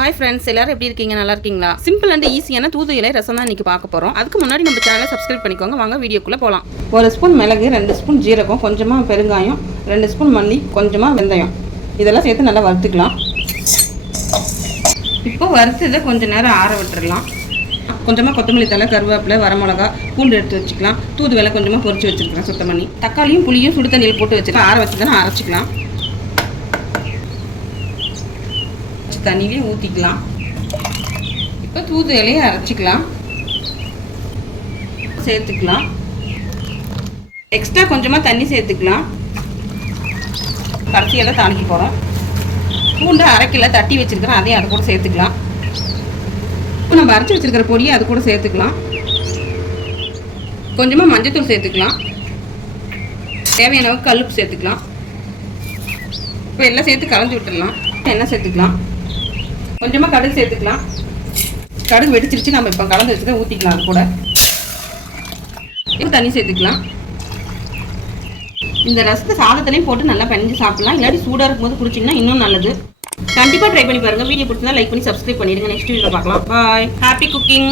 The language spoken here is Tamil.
ஹாய் ஃப்ரெண்ட்ஸ் எல்லாரும் எப்படி இருக்கீங்க? நல்லா இருக்கீங்களா? சிம்பிள் அண்ட் ஈஸியான தூது இலை ரசம் தான் இன்னைக்கு பார்க்க போகிறோம் அதுக்கு முன்னாடி நம்ம சேனலை சப்ஸ்கிரைப் பண்ணிக்கோங்க. வாங்க வீடியோக்குள்ளே போகலாம் ஒரு ஸ்பூன் மிளகு ரெண்டு ஸ்பூன் ஜீரகம் கொஞ்சமாக பெருங்காயம் ரெண்டு ஸ்பூன் மல்லி கொஞ்சமாக வெந்தயம். இதெல்லாம் சேர்த்து நல்லா வறுத்துக்கலாம். இப்போ வறுத்ததை கொஞ்ச நேரம் ஆற விட்டுடலாம் கொஞ்சமாக கொத்தமல்லி தலை கருவேப்பிலை வரமிளகா பூண்டு எடுத்து வச்சுக்கலாம். தூதுவளை கொஞ்சமாக பொரிச்சு வச்சுருக்கலாம் சுத்தம் பண்ணி. தக்காளியும் புளியும் சுடு தண்ணியில் போட்டு வச்சுக்கலாம் ஆற வச்சு தானே அரைச்சிக்கலாம். தண்ணியிலே ஊற்றிக்கலாம் இப்போ தூது இலையை அரைச்சிக்கலாம். சேர்த்துக்கலாம். எக்ஸ்ட்ரா கொஞ்சமாக தண்ணி சேர்த்துக்கலாம். கடைசியெல்லாம் தாளிக்க போகிறோம் பூண்டு அரைக்கல தட்டி வச்சுருக்கிறோம் அதையும் அது கூட சேர்த்துக்கலாம். இப்போ நம்ம அரைச்சி வச்சிருக்கிற பொடியை அது கூட சேர்த்துக்கலாம். கொஞ்சமாக மஞ்சத்தூள் சேர்த்துக்கலாம். தேவையான அளவுக்கு கல்லுப்பு சேர்த்துக்கலாம். இப்போ எல்லாம் சேர்த்து கலந்து விட்டுடலாம். எண்ணெய் சேர்த்துக்கலாம். கொஞ்சமாக கடுகு சேர்த்துக்கலாம். கடுகு வெடிச்சிருச்சு நம்ம இப்போ கலந்து வச்சுக்க ஊற்றிக்கலாம் அது கூட. இப்போ தண்ணி சேர்த்துக்கலாம். இந்த ரசத்தை சாதத்துலேயும் போட்டு நல்லா பிணைஞ்சு சாப்பிடலாம். இல்லாட்டி சூடாக இருக்கும்போது குடிச்சிங்கன்னா இன்னும் நல்லது. கண்டிப்பாக ட்ரை பண்ணி பாருங்கள் வீடியோ பிடிச்சிருந்தா லைக் பண்ணி சப்ஸ்கிரைப் பண்ணிடுங்க. நெக்ஸ்ட் வீடியோ பார்க்கலாம். பாய் ஹாப்பி குக்கிங்